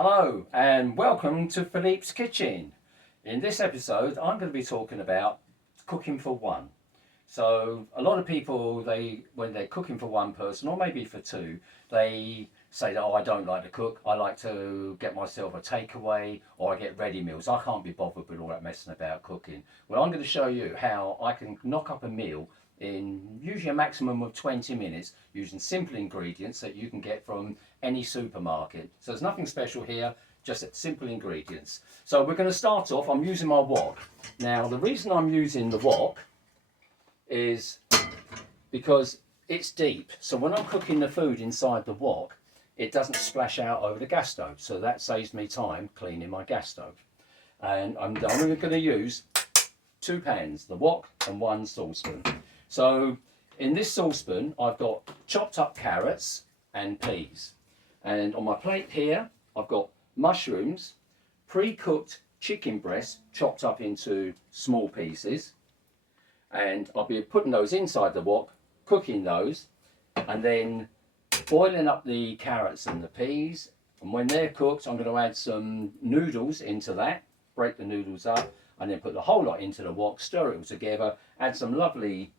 Hello and welcome to Philippe'S Kitchen. In this episode I'm going to be talking about cooking for one. So a lot of people, when they're cooking for one person or maybe for two, they say that, oh, I don't like to cook, I like to get myself a takeaway or I get ready meals. I can't be bothered with all that messing about cooking. Well, I'm going to show you how I can knock up a meal in usually a maximum of 20 minutes using simple ingredients that you can get from any supermarket. So there's nothing special here, just simple ingredients. So we're going to start off, I'm using my wok. Now the reason I'm using the wok is because it's deep. So when I'm cooking the food inside the wok, it doesn't splash out over the gas stove. So that saves me time cleaning my gas stove. And I'm only going to use two pans, the wok and one saucepan. So in this saucepan, I've got chopped up carrots and peas. And on my plate here, I've got mushrooms, pre-cooked chicken breasts chopped up into small pieces. And I'll be putting those inside the wok, cooking those, and then boiling up the carrots and the peas. And when they're cooked, I'm going to add some noodles into that, break the noodles up, and then put the whole lot into the wok, stir it all together, add some lovely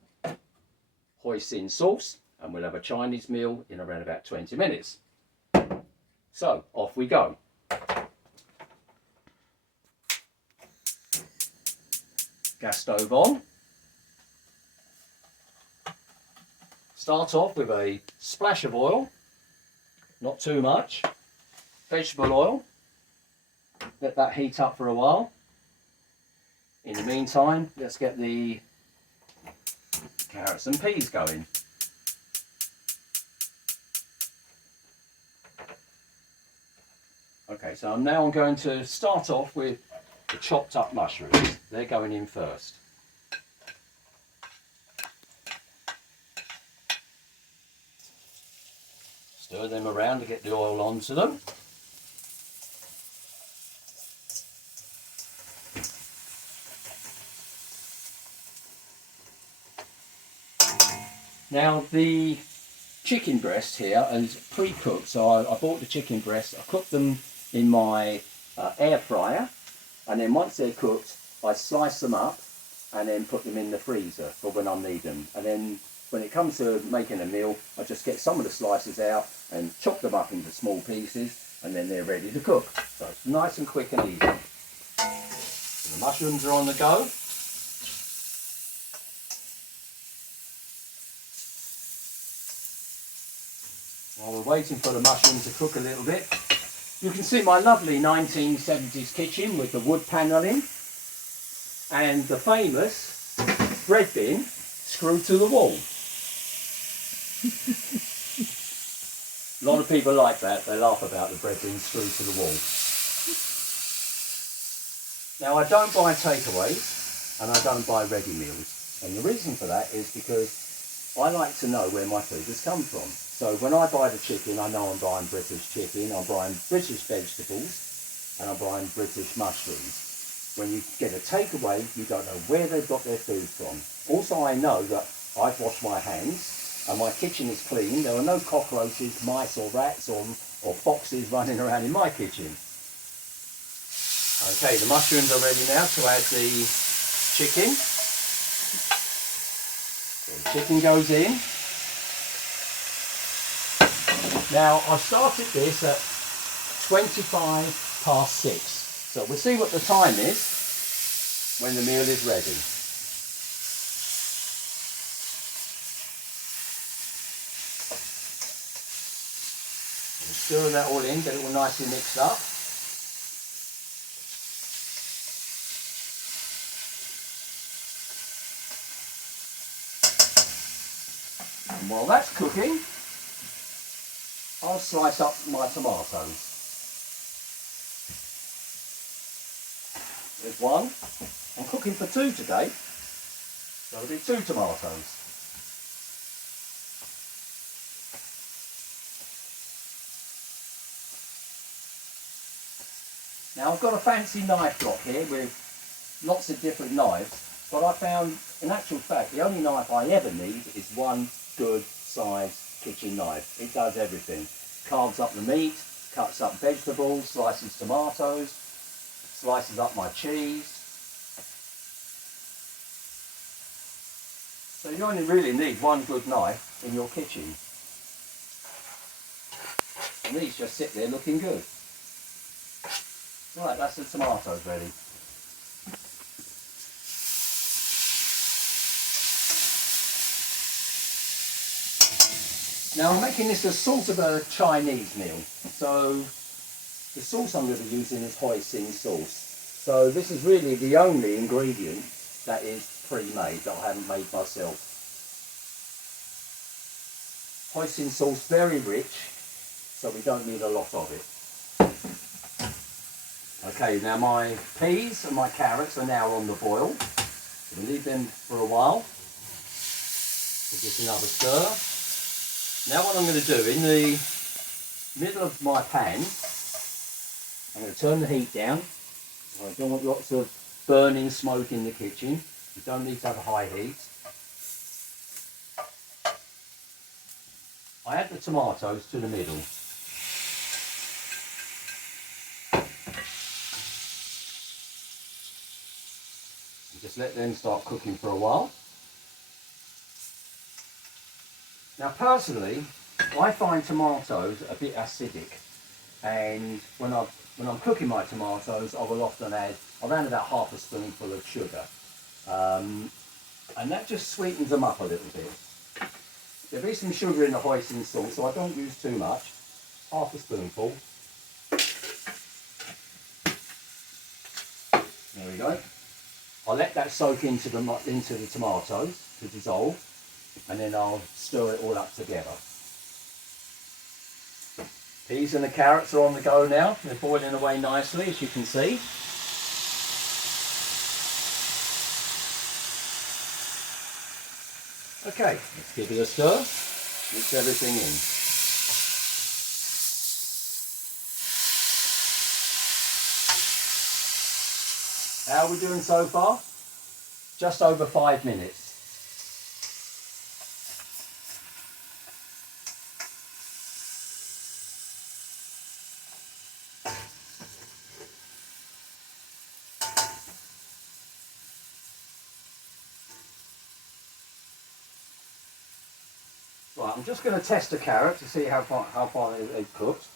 hoisin sauce, and we'll have a Chinese meal in around about 20 minutes. So off we go. Gas stove on. Start off with a splash of oil, not too much. Vegetable oil. Let that heat up for a while. In the meantime, let's get the carrots and peas going. Okay, so I'm going to start off with the chopped up mushrooms. They're going in first. Stir them around to get the oil onto them. Now the chicken breast here is pre-cooked, so I bought the chicken breast, I cooked them in my air fryer, and then once they're cooked I slice them up and then put them in the freezer for when I need them. And then when it comes to making a meal, I just get some of the slices out and chop them up into small pieces, and then they're ready to cook. So it's nice and quick and easy. The mushrooms are on the go. While we're waiting for the mushrooms to cook a little bit, you can see my lovely 1970s kitchen with the wood panelling and the famous bread bin screwed to the wall. A lot of people like that, they laugh about the bread bin screwed to the wall. Now I don't buy takeaways and I don't buy ready meals, and the reason for that is because I like to know where my food has come from. So when I buy the chicken, I know I'm buying British chicken, I'm buying British vegetables, and I'm buying British mushrooms. When you get a takeaway, you don't know where they've got their food from. Also, I know that I've washed my hands and my kitchen is clean. There are no cockroaches, mice or rats or foxes running around in my kitchen. Okay, the mushrooms are ready now to add the chicken. So the chicken goes in. Now I've started this at 6:25. So we'll see what the time is when the meal is ready. Stir that all in, get it all nicely mixed up. And while that's cooking, I'll slice up my tomatoes. There's one. I'm cooking for two today, so there'll be 2 tomatoes. Now I've got a fancy knife block here with lots of different knives, but I found, in actual fact, the only knife I ever need is one good sized kitchen knife. It does everything. Carves up the meat, cuts up vegetables, slices tomatoes, slices up my cheese. So you only really need one good knife in your kitchen. And these just sit there looking good. Right, that's the tomatoes ready. Now I'm making this a sort of a Chinese meal. So the sauce I'm going to be using is hoisin sauce. So this is really the only ingredient that is pre-made, that I haven't made myself. Hoisin sauce, very rich, so we don't need a lot of it. Okay, now my peas and my carrots are now on the boil. We'll leave them for a while. Give this another stir. Now what I'm going to do, in the middle of my pan, I'm going to turn the heat down. I don't want lots of burning smoke in the kitchen. You don't need to have a high heat. I add the tomatoes to the middle. And just let them start cooking for a while. Now personally, I find tomatoes a bit acidic, and when I'm cooking my tomatoes, I will often add around about half a spoonful of sugar, and that just sweetens them up a little bit. There'll be some sugar in the hoisin sauce, so I don't use too much, half a spoonful. There we go. I'll let that soak into the tomatoes to dissolve, and then I'll stir it all up together. Peas and the carrots are on the go now. They're boiling away nicely, as you can see. Okay, let's give it a stir. Mix everything in. How are we doing so far? Just over 5 minutes. Right, I'm just going to test the carrot to see how far they've cooked.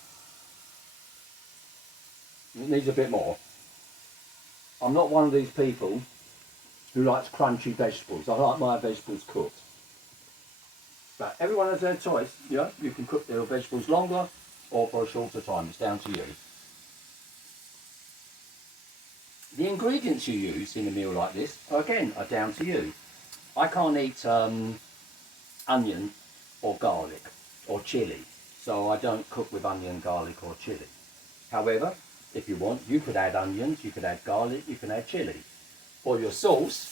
It needs a bit more. I'm not one of these people who likes crunchy vegetables. I like my vegetables cooked. But everyone has their choice. You know, you can cook their vegetables longer or for a shorter time. It's down to you. The ingredients you use in a meal like this, again, are down to you. I can't eat onion or garlic or chilli, so I don't cook with onion, garlic or chilli. However, if you want, you could add onions, you could add garlic, you can add chilli. For your sauce,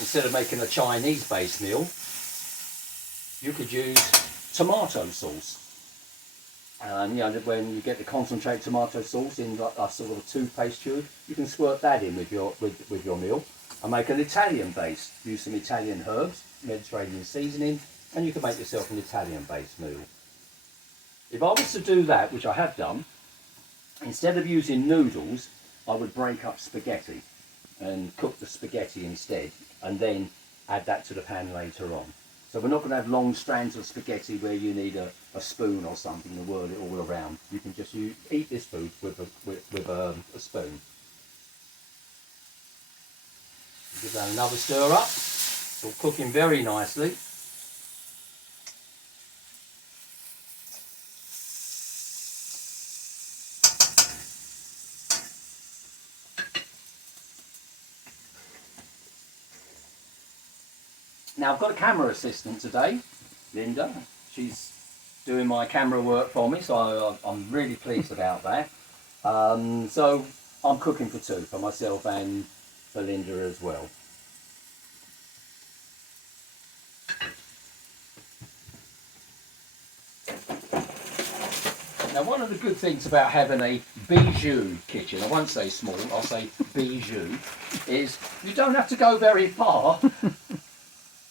instead of making a Chinese based meal, you could use tomato sauce. And you know, when you get the concentrate tomato sauce in like a sort of a toothpaste tube, you can squirt that in with your meal and make an Italian base. Use some Italian herbs, Mediterranean seasoning, and you can make yourself an Italian based meal. If I was to do that, which I have done, instead of using noodles, I would break up spaghetti and cook the spaghetti instead, and then add that to the pan later on. So we're not going to have long strands of spaghetti where you need a spoon or something to whirl it all around. You can just eat this food with a spoon. Give that another stir up. It's all cooking very nicely. Now I've got a camera assistant today, Linda. She's doing my camera work for me, so I'm really pleased about that. So I'm cooking for two, for myself and for Linda as well. Now one of the good things about having a bijou kitchen, I won't say small, I'll say bijou, is you don't have to go very far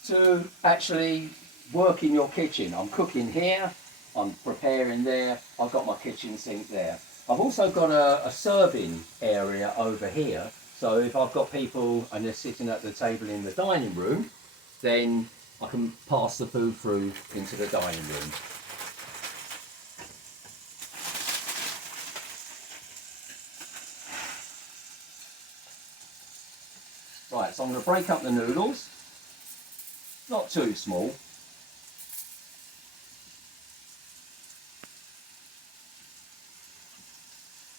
to actually work in your kitchen. I'm cooking here, I'm preparing there. I've got my kitchen sink there. I've also got a serving area over here. So if I've got people and they're sitting at the table in the dining room, then I can pass the food through into the dining room. Right, so I'm going to break up the noodles, not too small.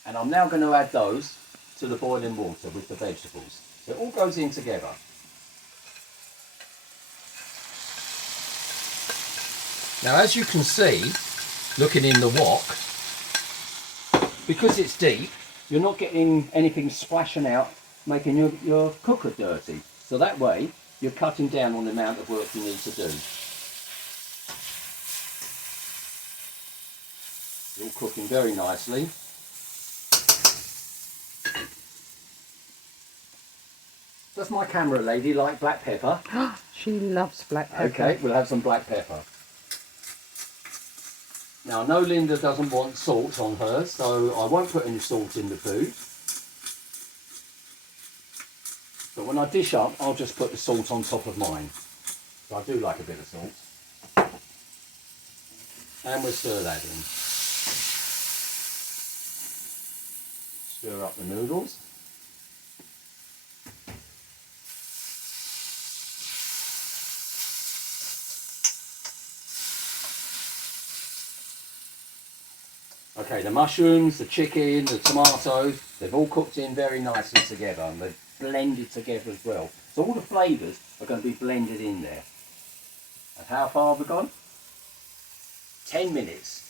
And I'm now going to add those to the boiling water with the vegetables. So it all goes in together. Now, as you can see, looking in the wok, because it's deep, you're not getting anything splashing out, making your cooker dirty. So that way, you're cutting down on the amount of work you need to do. It's all cooking very nicely. Does my camera lady like black pepper? She loves black pepper. Okay, we'll have some black pepper. Now, I know Linda doesn't want salt on hers, so I won't put any salt in the food. But when I dish up, I'll just put the salt on top of mine. So I do like a bit of salt. And we'll stir that in. Stir up the noodles. Okay, the mushrooms, the chicken, the tomatoes, they've all cooked in very nicely together and they've blended together as well. So all the flavours are going to be blended in there. And how far have we gone? 10 minutes.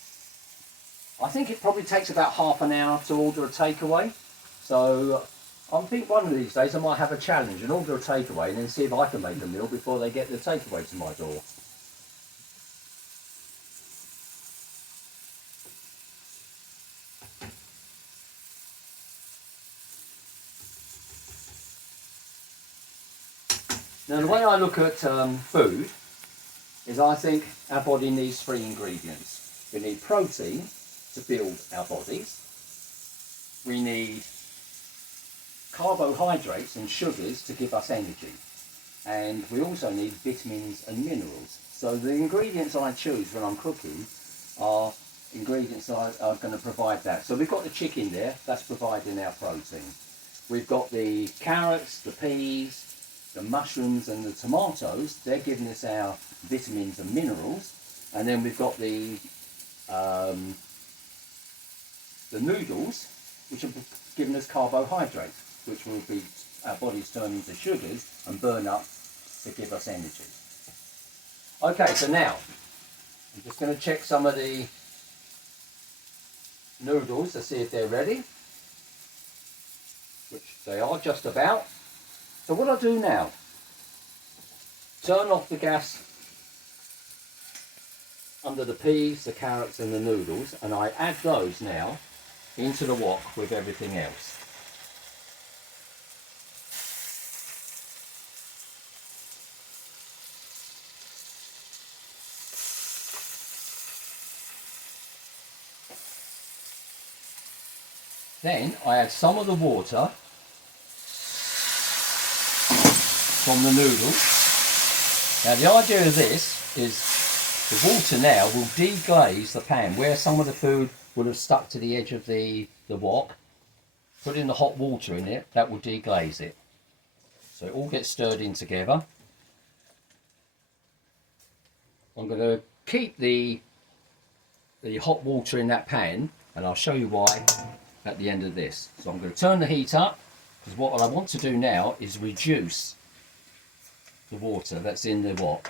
I think it probably takes about half an hour to order a takeaway. So I think one of these days I might have a challenge and order a takeaway and then see if I can make a meal before they get the takeaway to my door. Now, the way I look at food is I think our body needs 3 ingredients. We need protein to build our bodies. We need carbohydrates and sugars to give us energy. And we also need vitamins and minerals. So the ingredients I choose when I'm cooking are ingredients that are going to provide that. So we've got the chicken there, that's providing our protein. We've got the carrots, the peas, the mushrooms and the tomatoes, they're giving us our vitamins and minerals. And then we've got the noodles, which are giving us carbohydrates, which will be our bodies turn into sugars and burn up to give us energy. Okay, so now I'm just going to check some of the noodles to see if they're ready, which they are just about. So what I do now, turn off the gas under the peas, the carrots and the noodles, and I add those now into the wok with everything else. Then I add some of the water from the noodles. Now the idea of this is the water now will deglaze the pan where some of the food would have stuck to the edge of the wok. Putting the hot water in it, that will deglaze it. So it all gets stirred in together. I'm going to keep the hot water in that pan and I'll show you why at the end of this. So I'm going to turn the heat up because what I want to do now is reduce the water that's in the wok.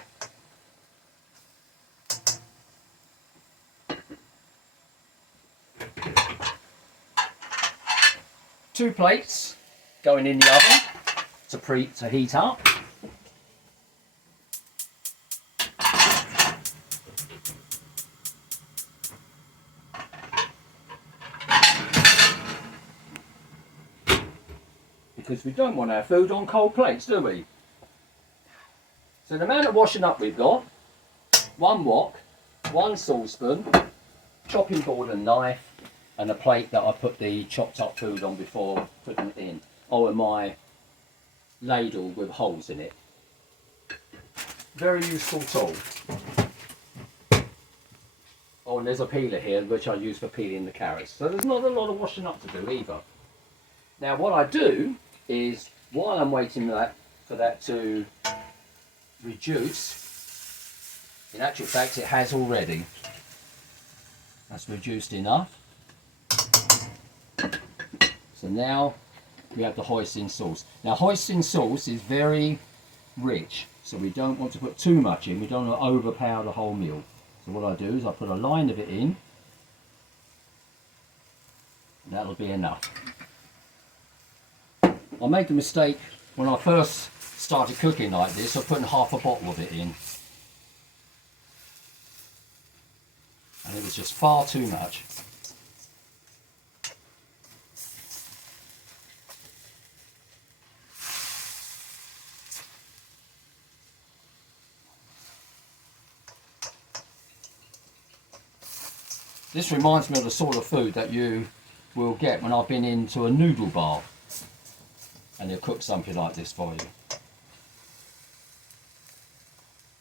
Two plates going in the oven to heat up. Because we don't want our food on cold plates, do we? So the amount of washing up we've got, one wok, 1 saucepan, chopping board and knife, and a plate that I put the chopped up food on before putting it in. Oh, and my ladle with holes in it. Very useful tool. Oh, and there's a peeler here which I use for peeling the carrots. So there's not a lot of washing up to do either. Now what I do is, while I'm waiting for that to reduce, in actual fact it has already. That's reduced enough. So now we have the hoisin sauce. Now hoisin sauce is very rich, so we don't want to put too much in. We don't want to overpower the whole meal. So what I do is I put a line of it in, and that'll be enough. I made the mistake when I first started cooking like this of putting half a bottle of it in. And it was just far too much. This reminds me of the sort of food that you will get when I've been into a noodle bar and they'll cook something like this for you.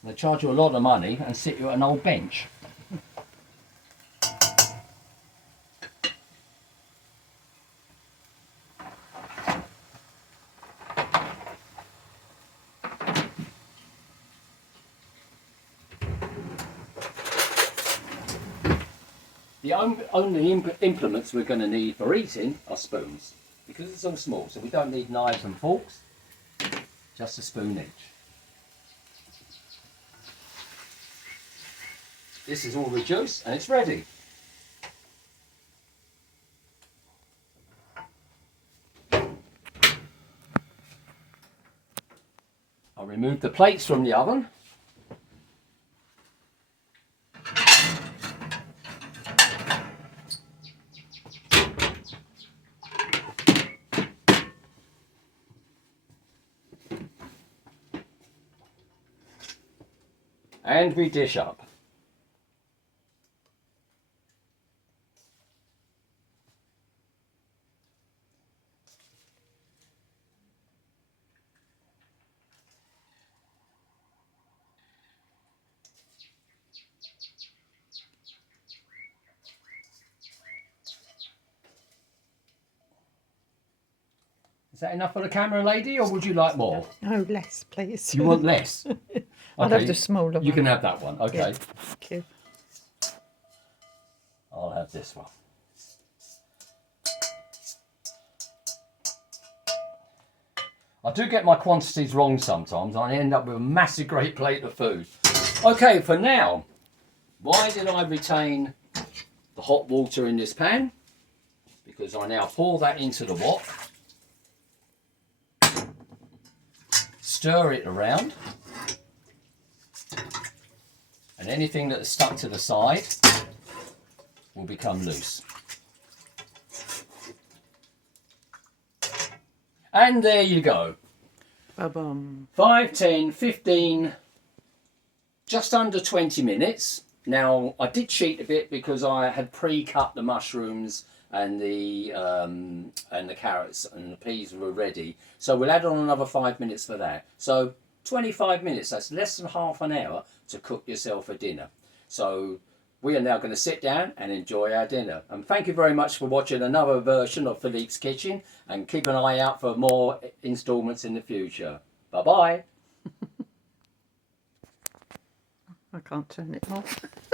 They charge you a lot of money and sit you at an old bench. The only implements we're going to need for eating are spoons, because it's all small, so we don't need knives and forks, just a spoon each. This is all reduced and it's ready. I'll remove the plates from the oven. And we dish up. Is that enough for the camera, lady, or would you like more? No, less, please. You want less? I'll have the smaller one. You can have that one, okay. Yeah, thank you. I'll have this one. I do get my quantities wrong sometimes. I end up with a massive great plate of food. Okay, for now, why did I retain the hot water in this pan? Because I now pour that into the wok, stir it around, and anything that's stuck to the side will become loose. And there you go. Ba-bum. 5, 10, 15, just under 20 minutes. Now, I did cheat a bit because I had pre-cut the mushrooms and the carrots, and the peas were ready. So we'll add on another 5 minutes for that. So 25 minutes, that's less than half an hour to cook yourself a dinner. So we are now going to sit down and enjoy our dinner. And thank you very much for watching another version of Philippe's Kitchen, and keep an eye out for more installments in the future. Bye-bye. I can't turn it off.